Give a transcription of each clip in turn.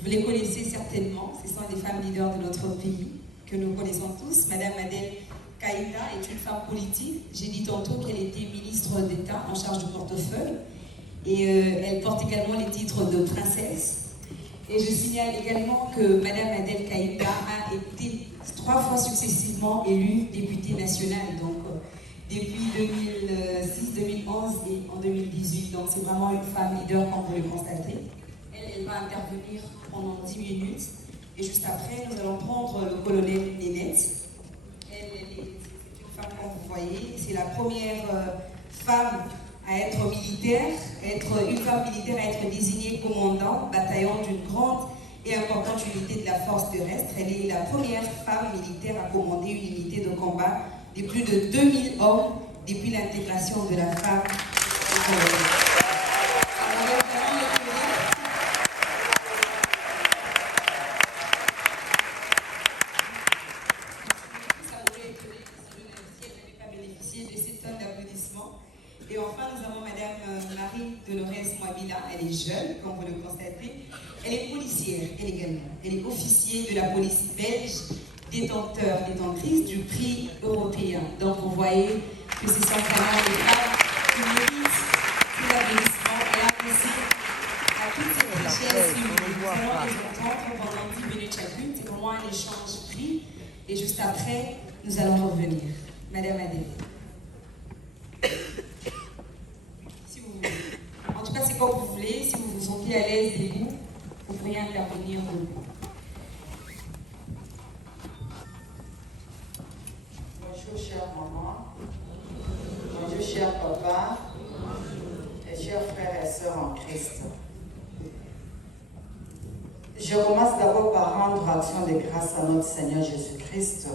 Vous les connaissez certainement, ce sont des femmes leaders de notre pays, que nous connaissons tous. Madame Adèle Kaïta est une femme politique. J'ai dit tantôt qu'elle était ministre d'État en charge du portefeuille. Et elle porte également les titres de princesse. Et je signale également que Madame Adèle Kaïta a été 3 fois successivement élue députée nationale. Donc, depuis 2006, 2011 et en 2018. Donc c'est vraiment une femme leader, comme vous le constatez. Elle va intervenir pendant 10 minutes. Et juste après, nous allons prendre le colonel Nénette. Elle est une femme, comme vous voyez. C'est la première femme à être militaire, une femme militaire à être désignée commandant, bataillon d'une grande et importante unité de la force terrestre. Elle est la première femme militaire à commander une unité de combat de plus de 2000 hommes depuis l'intégration de la femme. Et enfin, nous avons Madame Marie-Dolores Mwabila. Elle est jeune, comme vous le constatez. Elle est policière, elle également. Elle est officier de la police belge, détentrice du prix européen. Donc, vous voyez que c'est simplement les femmes qui méritent tout l'applaudissement et apprécient à toutes ces richesses humaines. Nous allons les entendre pendant 10 minutes chacune. C'est vraiment un échange pris. Et juste après, nous allons revenir. Madame Adèle. En tout cas, c'est comme vous voulez. Si vous vous sentez à l'aise et vous pourriez intervenir. Bonjour, chère maman. Bonjour, cher papa. Et chers frères et sœurs en Christ. Je commence d'abord par rendre action de grâce à notre Seigneur Jésus-Christ,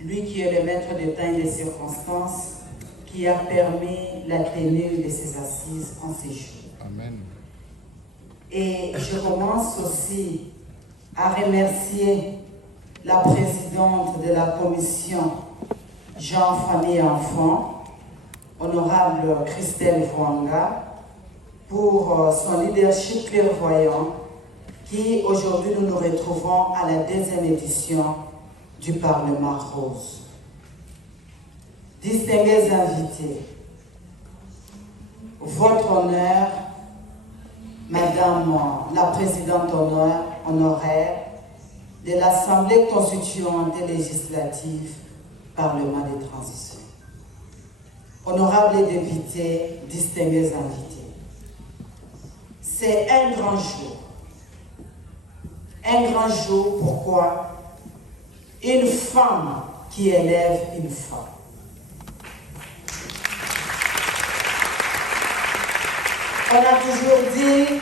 lui qui est le maître des temps et des circonstances, qui a permis la tenue de ses assises en ces jours. Amen. Et je commence aussi à remercier la présidente de la commission Jean, Famille et Enfants, honorable Christelle Vouanga, pour son leadership clairvoyant, qui aujourd'hui nous nous retrouvons à la 2e édition du Parlement Rose. Distingués invités, votre honneur, Madame la présidente honoraire de l'Assemblée constituante et législative Parlement des transitions. Honorables députés, distingués invités, c'est un grand jour. Un grand jour, pourquoi? Une femme qui élève une femme. On a toujours dit,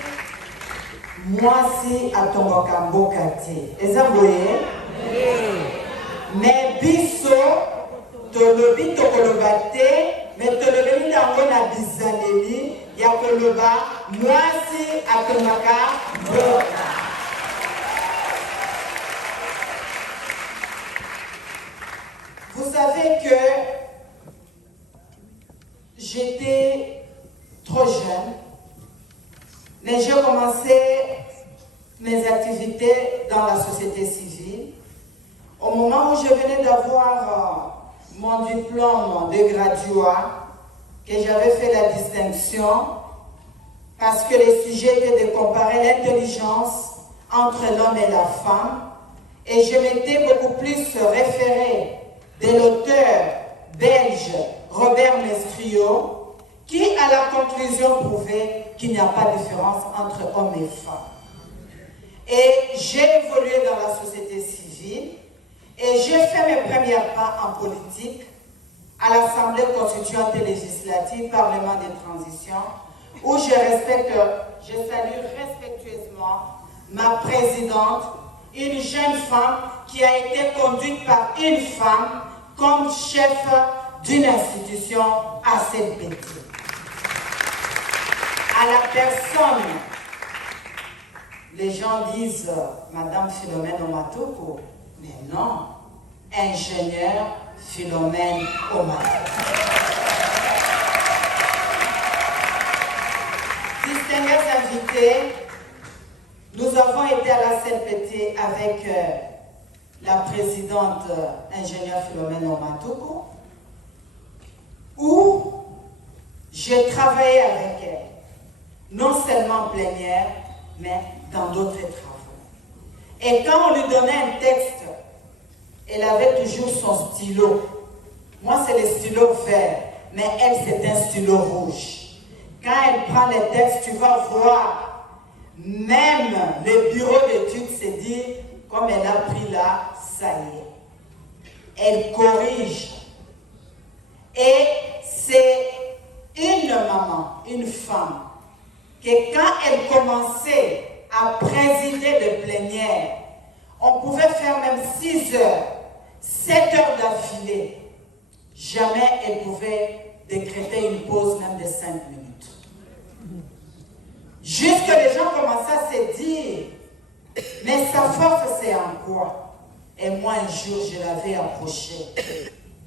moi si à Tombokambo Kate. Et ça, vous voyez? Mais biso, tolobi tokolobate, mais tolobi tango na bizaleli, ya koloba, moi si à Tombokambo. Vous savez que j'étais trop jeune, mais j'ai commencé mes activités dans la société civile. Au moment où je venais d'avoir mon diplôme de graduat, que j'avais fait la distinction, parce que le sujet était de comparer l'intelligence entre l'homme et la femme, et je m'étais beaucoup plus référée de l'auteur belge Robert Mestrio, qui à la conclusion prouvait qu'il n'y a pas de différence entre hommes et femmes. Et j'ai évolué dans la société civile et j'ai fait mes premiers pas en politique à l'Assemblée constituante et législative, Parlement des transitions, où je salue respectueusement ma présidente, une jeune femme qui a été conduite par une femme comme chef d'une institution assez petite. À la personne, les gens disent Madame Philomène Omatoko, mais non, ingénieur Philomène Omatoko. Distingués invités, Nous avons été à la CNPT avec la présidente ingénieure Philomène Omatoko, où j'ai travaillé avec elle, non seulement en plénière, mais dans d'autres travaux. Et quand on lui donnait un texte, elle avait toujours son stylo. Moi, c'est le stylo vert, mais elle, c'est un stylo rouge. Quand elle prend les textes, tu vas voir, même le bureau d'études se dit, comme elle a pris là, ça y est. Elle corrige. Et c'est une maman, une femme, que quand elle commençait à présider de plénière, on pouvait faire même 6 heures, 7 heures d'affilée. Jamais elle pouvait décréter une pause même de 5 minutes. Jusque les gens commençaient à se dire, mais sa force c'est en quoi? Et moi un jour je l'avais approchée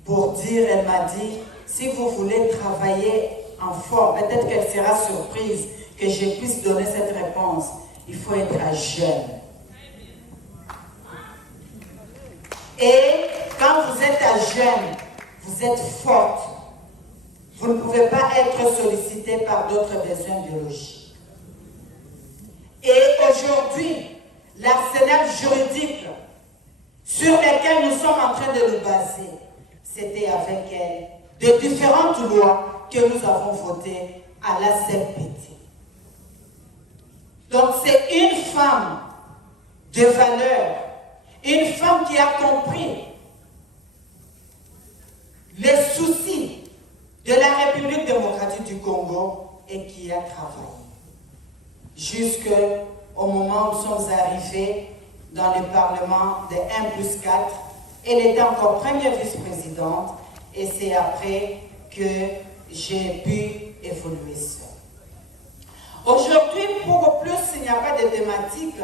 pour dire, elle m'a dit, si vous voulez travailler en forme, peut-être qu'elle sera surprise que je puisse donner cette réponse. Il faut être jeune. Et quand vous êtes jeune, vous êtes forte. Vous ne pouvez pas être sollicité par d'autres besoins biologiques. Et aujourd'hui, l'arsenal juridique sur lequel nous sommes en train de nous baser, c'était avec elle de différentes lois que nous avons votées à la CNPT. Donc c'est une femme de valeur, une femme qui a compris les soucis de la République démocratique du Congo et qui a travaillé. Jusqu'au moment où nous sommes arrivés dans le Parlement de 1+4, elle était encore première vice-présidente et c'est après que j'ai pu évoluer seule. Aujourd'hui, pour plus, il n'y a pas de thématique.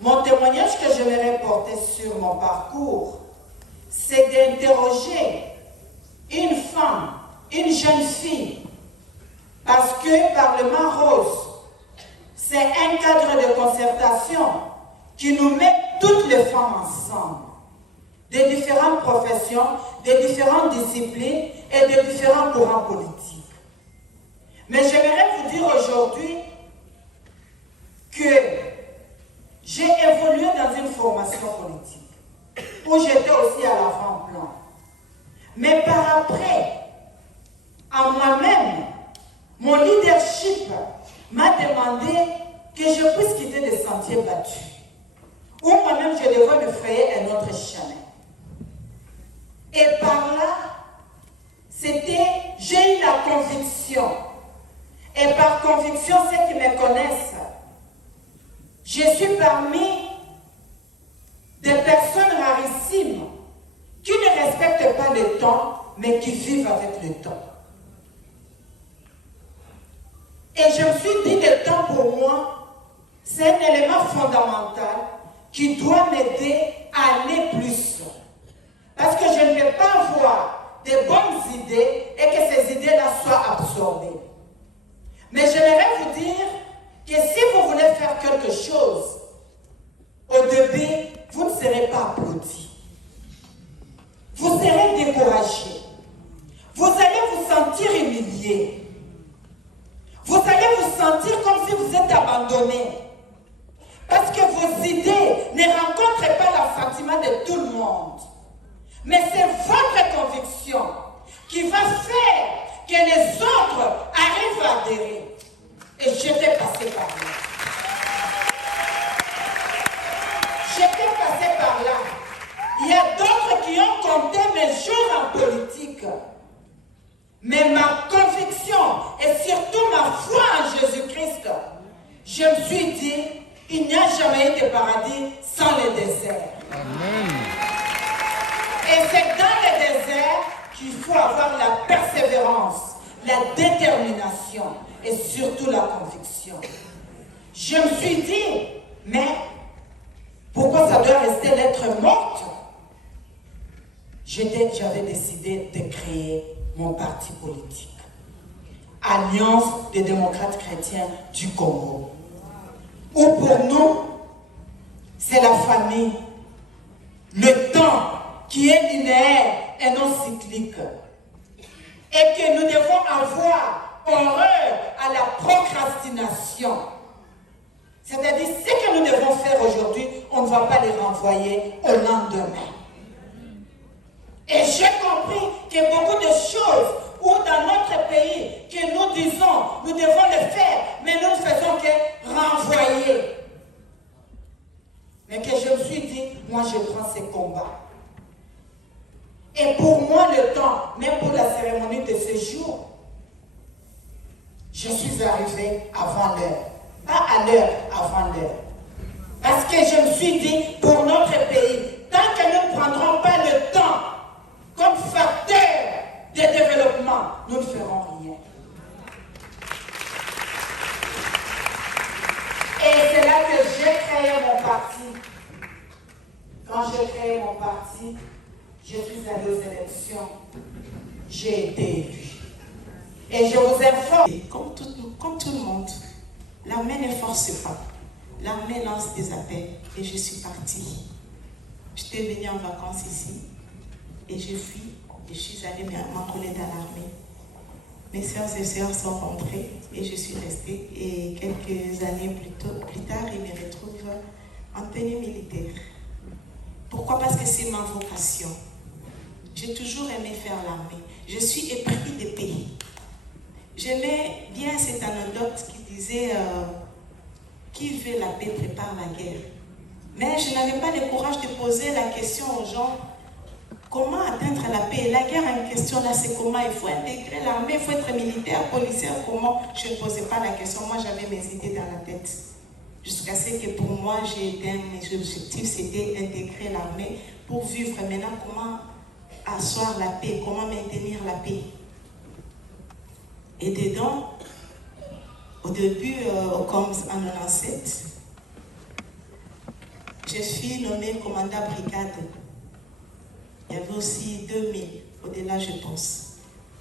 Mon témoignage que j'aimerais porter sur mon parcours, c'est d'interroger une femme, une jeune fille, parce que Parlement Rose, c'est un cadre de concertation qui nous met toutes les femmes ensemble, de différentes professions, de différentes disciplines et de différents courants politiques. Mais j'aimerais vous dire aujourd'hui que j'ai évolué dans une formation politique, où j'étais aussi à l'avant-plan. Mais par après, en moi-même, mon leadership m'a demandé que je puisse quitter des sentiers battus, où moi-même je devrais me frayer un autre chemin. Et par là, j'ai eu la conviction, et par conviction, ceux qui me connaissent, je suis parmi des personnes rarissimes qui ne respectent pas le temps, mais qui vivent avec le temps. Et je me suis dit, le temps pour moi, c'est un élément fondamental qui doit m'aider à aller plus. Parce que je ne vais pas avoir de bonnes idées et que ces idées-là soient absorbées. Mais j'aimerais vous dire que si vous voulez faire quelque chose, au début, vous ne serez pas applaudi. Vous serez découragé. Vous allez vous sentir humilié. Vous allez vous sentir comme si vous êtes abandonné. Parce que vos idées ne rencontrent pas l'assentiment de tout le monde. Mais c'est votre conviction qui va faire que les autres arrivent à adhérer. Et j'étais passé par là. J'étais passé par là. Il y a d'autres qui ont compté mes jours en politique. Mais ma conviction et surtout ma foi en Jésus-Christ, je me suis dit, il n'y a jamais eu de paradis sans le désert. Amen. Et c'est dans le désert qu'il faut avoir la persévérance, la détermination et surtout la conviction. Je me suis dit, mais pourquoi ça doit rester lettre morte? J'avais décidé de créer mon parti politique, Alliance des démocrates chrétiens du Congo. où pour nous, c'est la famille. Le temps qui est linéaire et non cyclique. Et que nous devons avoir horreur à la procrastination. C'est-à-dire, ce que nous devons faire aujourd'hui, on ne va pas les renvoyer au lendemain. Et j'ai compris que beaucoup de choses où dans notre pays, que nous disons, nous devons le faire, mais nous ne faisons que renvoyer. Mais que je me suis dit, moi je prends ces combats. Et pour moi, le temps, même pour la cérémonie de ce jour, je suis arrivée avant l'heure. Pas à l'heure, avant l'heure. Parce que je me suis dit, pour notre pays, tant que nous ne prendrons pas le temps comme facteur de développement, nous ne ferons rien. Et c'est là que j'ai créé mon parti. Quand j'ai créé mon parti, je suis allée aux élections. J'ai été élue. Et je vous informe. Comme tout le monde, l'armée ne force pas. L'armée lance des appels et je suis partie. J'étais venue en vacances ici et je fuis. Et je suis allée m'enrôler dans l'armée. Mes soeurs et sœurs sont rentrées et je suis restée. Et quelques années plus tard, ils me retrouvent en tenue militaire. Pourquoi? Parce que c'est ma vocation. J'ai toujours aimé faire l'armée. Je suis épris de paix. J'aimais bien cette anecdote qui disait qui veut la paix prépare la guerre. Mais je n'avais pas le courage de poser la question aux gens comment atteindre la paix. La guerre en question là, c'est comment il faut intégrer l'armée, il faut être militaire, policier, comment. Je ne posais pas la question. Moi, j'avais mes idées dans la tête. Jusqu'à ce que pour moi, j'ai été mes objectifs, c'était intégrer l'armée pour vivre maintenant comment asseoir la paix, comment maintenir la paix. Et dedans, au début, comme en 97, je suis nommée commandant brigade. Il y avait aussi 2000, au-delà je pense,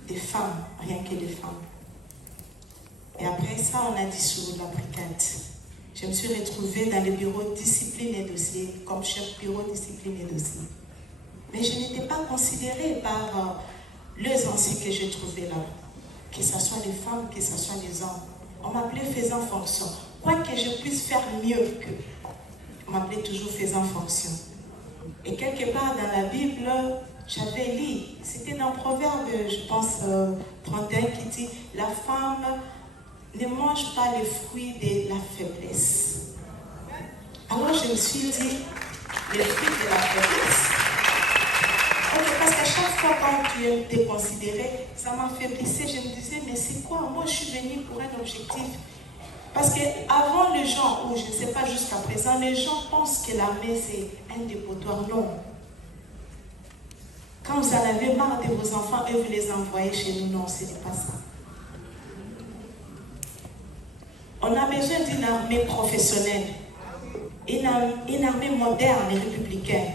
des femmes, rien que des femmes. Et après ça, on a dissous la brigade. Je me suis retrouvée dans le bureau discipline et dossier, comme chef bureau discipline et dossier. Mais je n'étais pas considérée par les anciens que je trouvais là. Que ce soit les femmes, que ce soit les hommes. On m'appelait faisant fonction. Quoi que je puisse faire mieux que. On m'appelait toujours faisant fonction. Et quelque part dans la Bible, j'avais lu, c'était dans Proverbe, je pense, 31, qui dit « La femme ne mange pas les fruits de la faiblesse. » Alors je me suis dit, les fruits de la faiblesse. Ok, parce qu'à chaque fois quand tu es considéré, ça m'affaiblissait. Je me disais, mais c'est quoi? Moi, je suis venue pour un objectif. Parce qu'avant, les gens, ou je ne sais pas jusqu'à présent, les gens pensent que l'armée, c'est un dépotoir. Non. Quand vous en avez marre de vos enfants et vous les envoyez chez nous, non, ce n'est pas ça. On a besoin d'une armée professionnelle, une armée moderne et républicaine.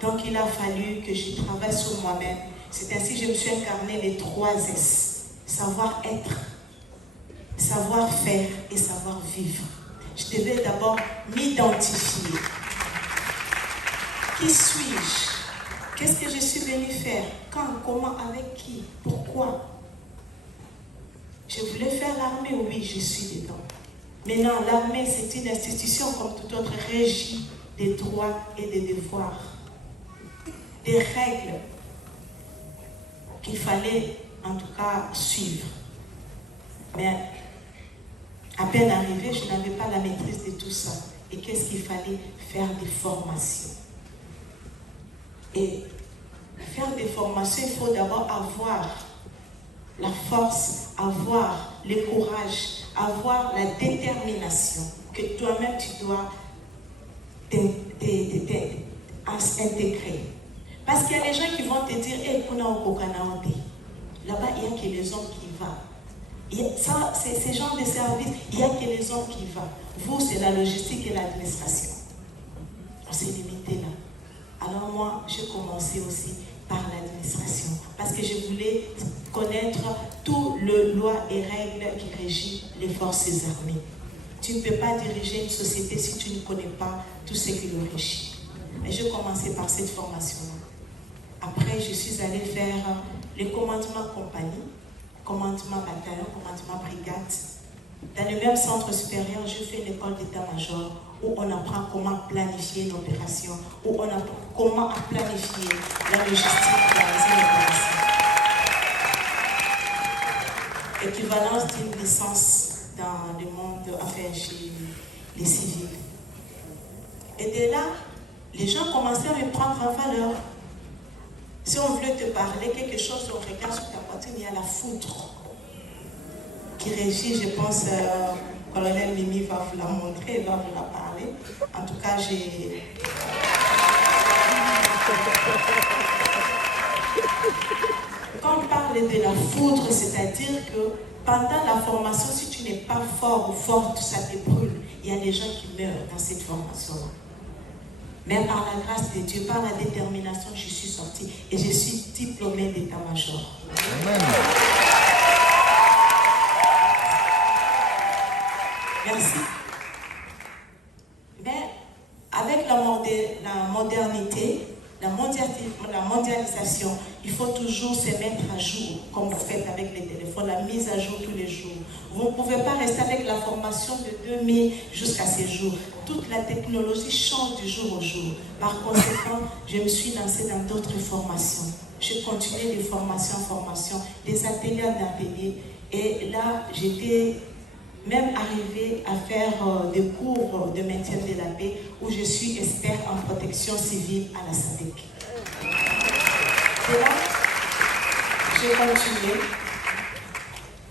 Donc il a fallu que je travaille sur moi-même. C'est ainsi que je me suis incarné les 3 S. Savoir-être, savoir-faire et savoir-vivre. Je devais d'abord m'identifier. Qui suis-je? Qu'est-ce que je suis venue faire? Quand? Comment? Avec qui? Pourquoi? Je voulais faire l'armée, oui, je suis dedans. Maintenant, l'armée, c'est une institution comme toute autre régie des droits et des devoirs. Des règles qu'il fallait en tout cas suivre. Mais à peine arrivée, je n'avais pas la maîtrise de tout ça. Et qu'est-ce qu'il fallait? Faire des formations. Et faire des formations, il faut d'abord avoir la force, avoir le courage, avoir la détermination que toi-même tu dois intégrer. Parce qu'il y a les gens qui vont te dire, hey, là-bas, il n'y a que les hommes qui vont. Ça, c'est ce genre de service, il n'y a que les hommes qui vont. Vous, c'est la logistique et l'administration. On s'est limité là. Alors moi, j'ai commencé aussi par l'administration. Parce que je voulais connaître toutes les lois et règles qui régissent les forces armées. Tu ne peux pas diriger une société si tu ne connais pas tout ce qui le régit. Et je commençais par cette formation-là. Après, je suis allée faire le commandement compagnie, commandement bataillon, commandement brigade. Dans le même centre supérieur, je fais l'école d'état-major où on apprend comment planifier une opération, où on apprend comment planifier la logistique dans une opération. Équivalence d'une licence dans le monde, enfin chez les civils. Et de là, les gens commençaient à me prendre en valeur. Si on veut te parler quelque chose, on regarde sur ta poitrine, il y a la foudre qui régit, je pense, colonel Mimi va vous la montrer, il va vous la parler. En tout cas, Quand on parle de la foudre, c'est-à-dire que pendant la formation, si tu n'es pas fort ou forte, ça te brûle. Il y a des gens qui meurent dans cette formation-là. Mais par la grâce de Dieu, par la détermination, je suis sortie et je suis diplômée d'état-major. Amen. Merci. Mais avec la modernité, la mondialisation, il faut toujours se mettre à jour, comme vous faites avec les téléphones, la mise à jour tous les jours. Vous ne pouvez pas rester avec la formation de 2000 jusqu'à ces jours. Toute la technologie change du jour au jour. Par conséquent, je me suis lancée dans d'autres formations. Je continuais de formation en formation, des ateliers d'ateliers. Et là, j'étais même arrivée à faire des cours de maintien de la paix où je suis expert en protection civile à la SADC. Et là, j'ai continué.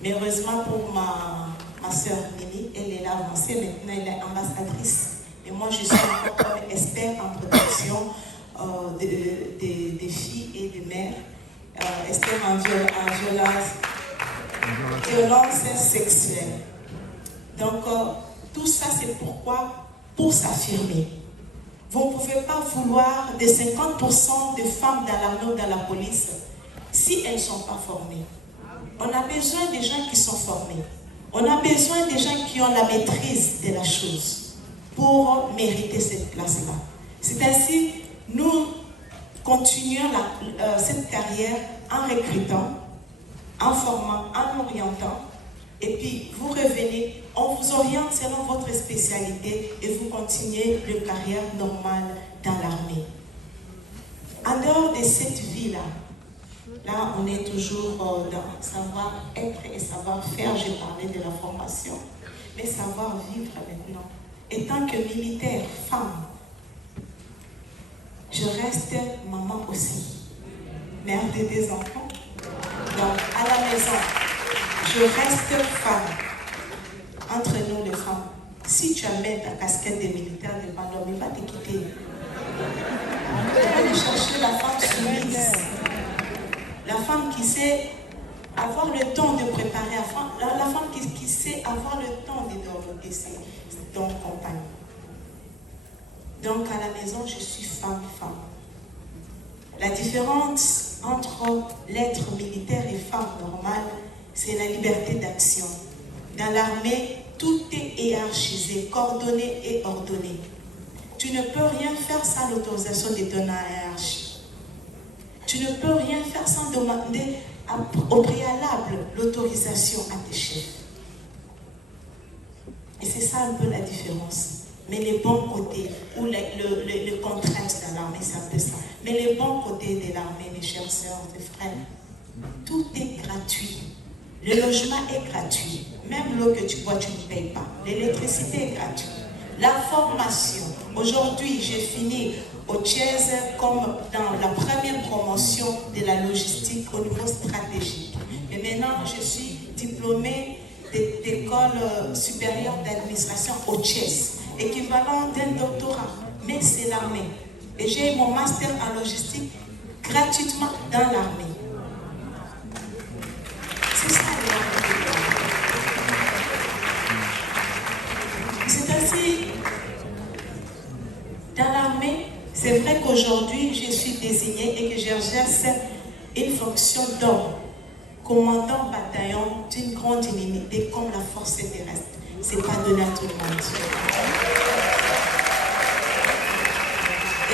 Mais heureusement pour ma soeur Mimi, elle est là avancée, maintenant elle est ambassadrice. Et moi, je suis encore comme expert en protection des filles et des mères, expert en violence sexuelle. Donc, tout ça, c'est pourquoi, pour s'affirmer. Vous ne pouvez pas vouloir des 50% de femmes dans l'armée ou dans la police si elles ne sont pas formées. On a besoin des gens qui sont formés. On a besoin des gens qui ont la maîtrise de la chose pour mériter cette place-là. C'est ainsi, nous continuons cette carrière en recrutant, en formant, en orientant. Et puis, vous revenez, on vous oriente selon votre spécialité et vous continuez une carrière normale dans l'armée. En dehors de cette vie-là, là, on est toujours dans savoir-être et savoir-faire. J'ai parlé de la formation, mais savoir-vivre maintenant. Et tant que militaire, femme, je reste maman aussi, mère de 2 enfants. Donc, à la maison, je reste femme. Entre nous, les femmes, si tu amènes ta casquette de militaire devant l'homme, il va te quitter. On va aller chercher la femme soumise. La femme qui sait avoir le temps de préparer, la femme qui sait avoir le temps de développer son compagnon. Donc à la maison, je suis femme. La différence entre l'être militaire et femme normale, c'est la liberté d'action. Dans l'armée, tout est hiérarchisé, coordonné et ordonné. Tu ne peux rien faire sans l'autorisation de ton hiérarchie. Tu ne peux rien faire sans demander au préalable l'autorisation à tes chefs. Et c'est ça un peu la différence. Mais les bons côtés, ou les contraintes dans l'armée, c'est un peu ça. Mais les bons côtés de l'armée, mes chers sœurs et frères, tout est gratuit. Le logement est gratuit. Même l'eau que tu bois, tu ne payes pas. L'électricité est gratuite. La formation. Aujourd'hui, j'ai fini au Thiès comme dans la première promotion de la logistique au niveau stratégique. Et maintenant, je suis diplômée d'école supérieure d'administration au Thiès, équivalent d'un doctorat, mais c'est l'armée. Et j'ai mon master en logistique gratuitement dans l'armée. C'est ça l'armée. C'est ainsi, dans l'armée, c'est vrai qu'aujourd'hui, je suis désignée et que j'exerce une fonction d'homme, commandant bataillon d'une grande unité comme la force terrestre. c'est pas donné à tout le monde.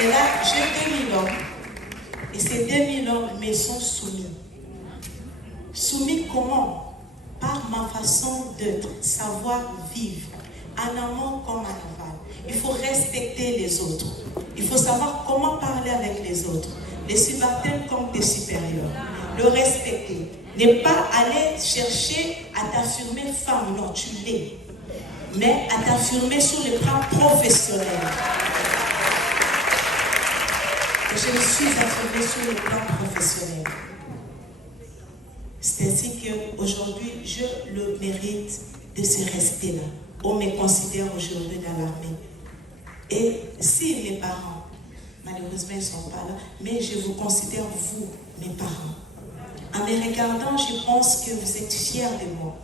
Et là, j'ai 2000 hommes. Et ces 2000 hommes me sont soumis. Soumis comment? Par ma façon d'être, savoir vivre, en amont comme en aval. Il faut respecter les autres. Il faut savoir comment parler avec les autres. Les subalternes comme des supérieurs. Le respecter. Ne pas aller chercher à t'affirmer femme, non, tu l'es. Mais à t'affirmer sur le plan professionnel. Et je me suis affirmée sur le plan professionnel. C'est ainsi qu'aujourd'hui, je le mérite de ce respect-là. On me considère aujourd'hui dans l'armée. Et si mes parents, malheureusement, ils ne sont pas là, mais je vous considère, vous, mes parents. En me regardant, je pense que vous êtes fiers de moi.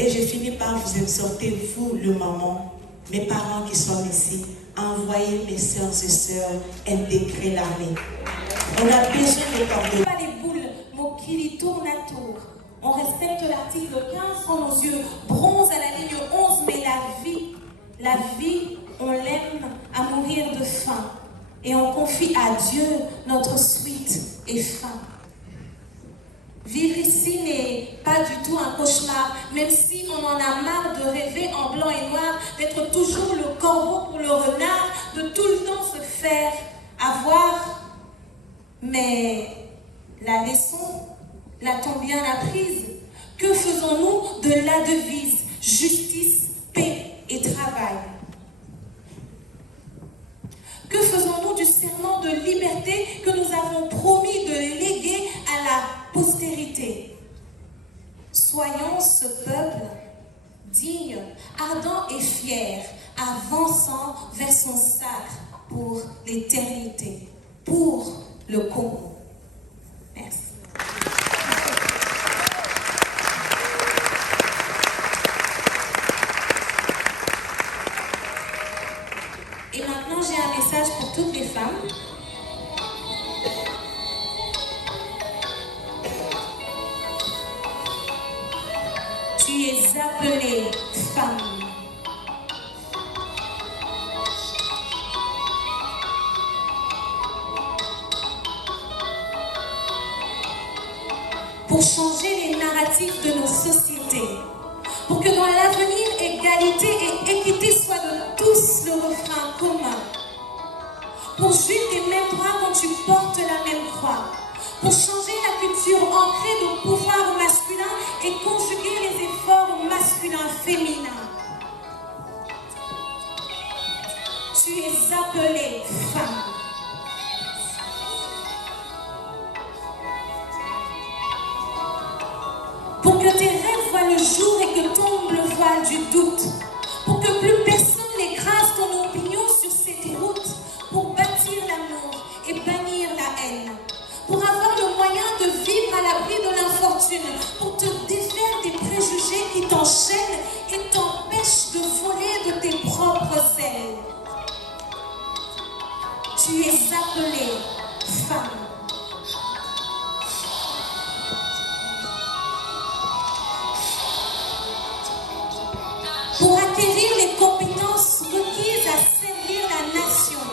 Et je finis par vous exhorter, vous, le maman, mes parents qui sont ici, à envoyer mes soeurs et sœurs intégrer l'armée. On a besoin de parler. Pas les boules, Mokili tourne à tour. On respecte l'article 15 quand nos yeux bronzent à la ligne 11, mais la vie, on l'aime à mourir de faim. Et on confie à Dieu notre suite et fin. Vivre ici n'est pas du tout un cauchemar, même si on en a marre de rêver en blanc et noir, d'être toujours le corbeau pour le renard, de tout le temps se faire avoir. Mais la leçon, l'a-t-on bien apprise? Que faisons-nous de la devise justice, paix et travail? Que faisons-nous du serment de liberté que nous avons promis de léguer à la postérité? Soyons ce peuple digne, ardent et fier, avançant vers son sacre pour l'éternité, pour le Congo. Merci. Et maintenant, j'ai un message pour toutes les femmes. Tu es appelée femme. Pour changer les narratifs de nos sociétés. Pour que dans l'avenir, égalité et équité soient de tous le refrain commun. Pour jouir des mêmes droits quand tu portes la même croix. Pour changer la culture ancrée de pouvoir masculin et conjuguer les efforts masculins féminins. Tu es appelée femme. Pour que tes rêves voient le jour et que tombe le voile du doute. Pour que plus personne n'écrase ton opinion sur cette route. Pour bâtir l'amour et bannir la haine. Pour avoir le moyen de vivre à l'abri de l'infortune. Pour te défaire des préjugés qui t'enchaînent et t'empêchent de voler de tes propres ailes. Tu es appelée femme. Pour acquérir les compétences requises à servir la nation,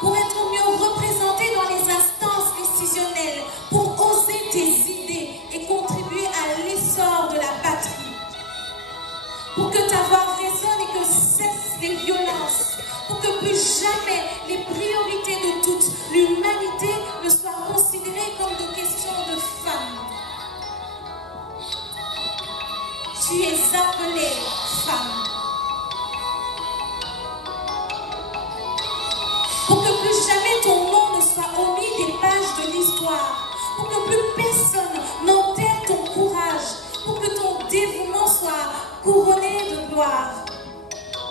pour être mieux représenté dans les instances décisionnelles, pour oser tes idées et contribuer à l'essor de la patrie, pour que ta voix résonne et que cessent les violences, pour que plus jamais les priorités de toute l'humanité ne soient considérées comme des questions de femmes. Tu es appelée femme. Pour que plus jamais ton nom ne soit omis des pages de l'histoire. Pour que plus personne n'enterre ton courage. Pour que ton dévouement soit couronné de gloire.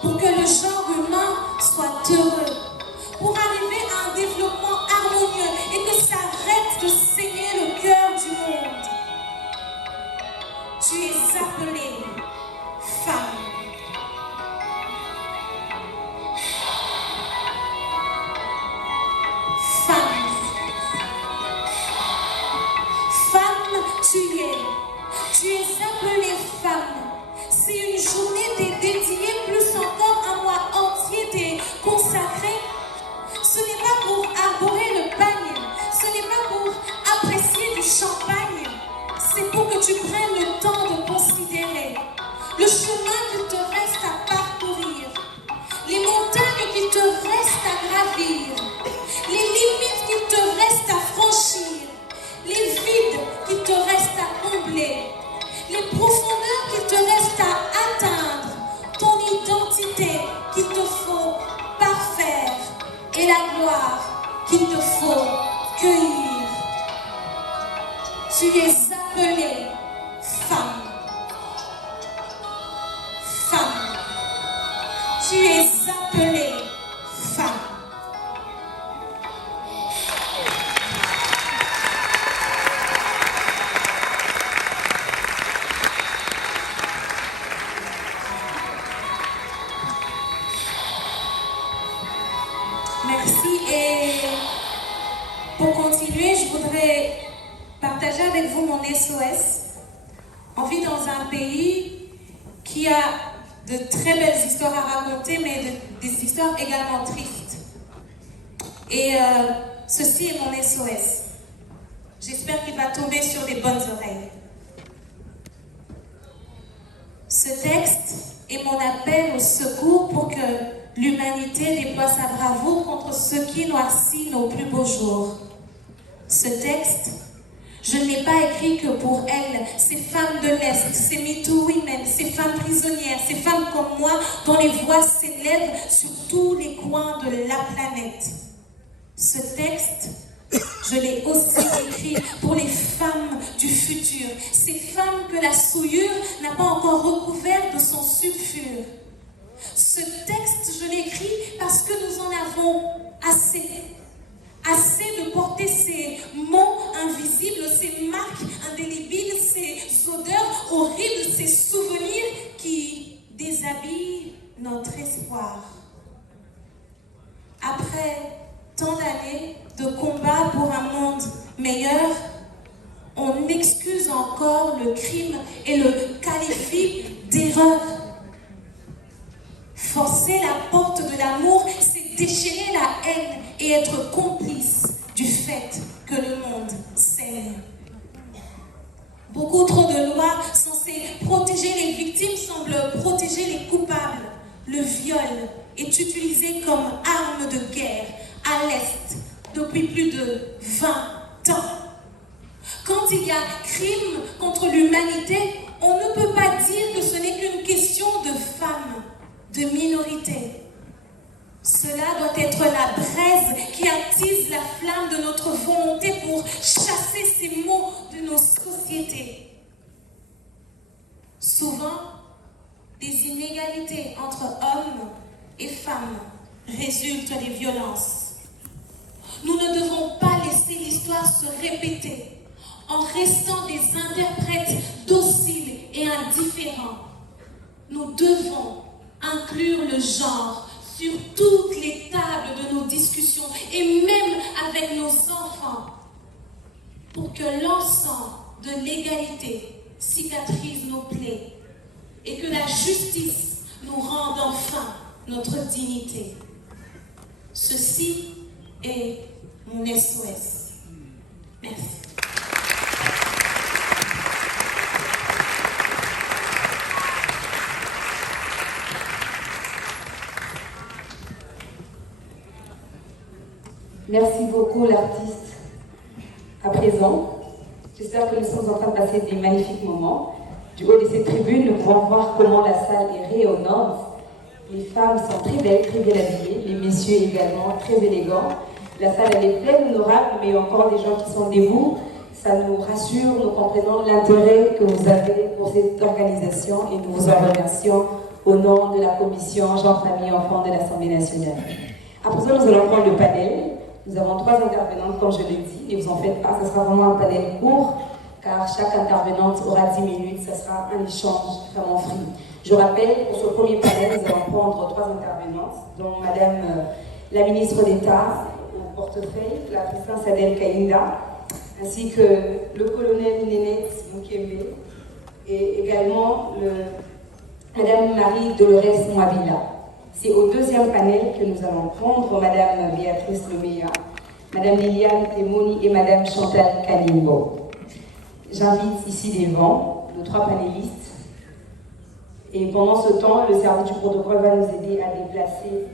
Pour que le genre humain soit heureux. Pour arriver à un développement harmonieux et que ça arrête de saigner le cœur du monde. Tu es appelée femme. Tu es appelée femme. Femme. Tu es appelée femme. Merci. Et pour continuer, je voudrais partager avec vous mon SOS. On vit dans un pays qui a de très belles histoires à raconter, mais des histoires également tristes. Et ceci est mon SOS. J'espère qu'il va tomber sur les bonnes oreilles. Ce texte est mon appel au secours pour que l'humanité déploie sa bravoure contre ce qui noircit nos plus beaux jours. Ce texte, je ne l'ai pas écrit que pour elles, ces femmes de l'Est, ces MeToo Women, ces femmes prisonnières, ces femmes comme moi dont les voix s'élèvent sur tous les coins de la planète. Ce texte, je l'ai aussi écrit pour les femmes du futur, ces femmes que la souillure n'a pas encore recouvert de son sulfure. Ce texte, je l'ai écrit parce que nous en avons assez. Assez de porter ces mots invisibles, ces marques indélébiles, ces odeurs horribles, ces souvenirs qui déshabillent notre espoir. Après tant d'années de combat pour un monde meilleur, on excuse encore le crime et le qualifie d'erreur. Forcer la porte de l'amour, c'est déchaîner la haine et être complice du fait que le monde saigne. Beaucoup trop de lois censées protéger les victimes semblent protéger les coupables. Le viol est utilisé comme arme de guerre à l'Est depuis plus de 20 ans. Quand il y a crime contre l'humanité, on ne peut pas dire que ce n'est qu'une question de femmes, de minorités. Cela doit être la braise qui attise la flamme de notre volonté pour chasser ces maux de nos sociétés. Souvent, des inégalités entre hommes et femmes résultent des violences. Nous ne devons pas laisser l'histoire se répéter en restant des interprètes dociles et indifférents. Nous devons inclure le genre sur toutes les tables de nos discussions et même avec nos enfants pour que l'ensemble de l'égalité cicatrise nos plaies et que la justice nous rende enfin notre dignité. Ceci est mon SOS. Merci. Merci beaucoup l'artiste. À présent, j'espère que nous sommes en train de passer des magnifiques moments. Du haut de cette tribune, nous pouvons voir comment la salle est rayonnante. Les femmes sont très belles, très bien habillées, les messieurs également, très élégants. La salle elle est pleine, honorable, mais il y a encore des gens qui sont debout. Ça nous rassure, nous comprenons l'intérêt que vous avez pour cette organisation et nous vous en remercions au nom de la commission Genre, Famille, Enfants de l'Assemblée nationale. À présent, nous allons prendre le panel. Nous avons 3 intervenantes, comme je l'ai dit, et vous en faites pas, ce sera vraiment un panel court, car chaque intervenante aura 10 minutes, ce sera un échange vraiment free. Je rappelle, pour ce premier panel, nous allons prendre 3 intervenantes, dont Madame la ministre d'État au portefeuille, la présidente Adèle Kaïnda, ainsi que le colonel Nénette Moukembe, et également Madame Marie Dolores Mwabila. C'est au deuxième panel que nous allons prendre Madame Béatrice Leméa, Madame Liliane Temoni et Madame Chantal Kalimbo. J'invite ici devant nos 3 panélistes. Et pendant ce temps, le service du protocole va nous aider à déplacer.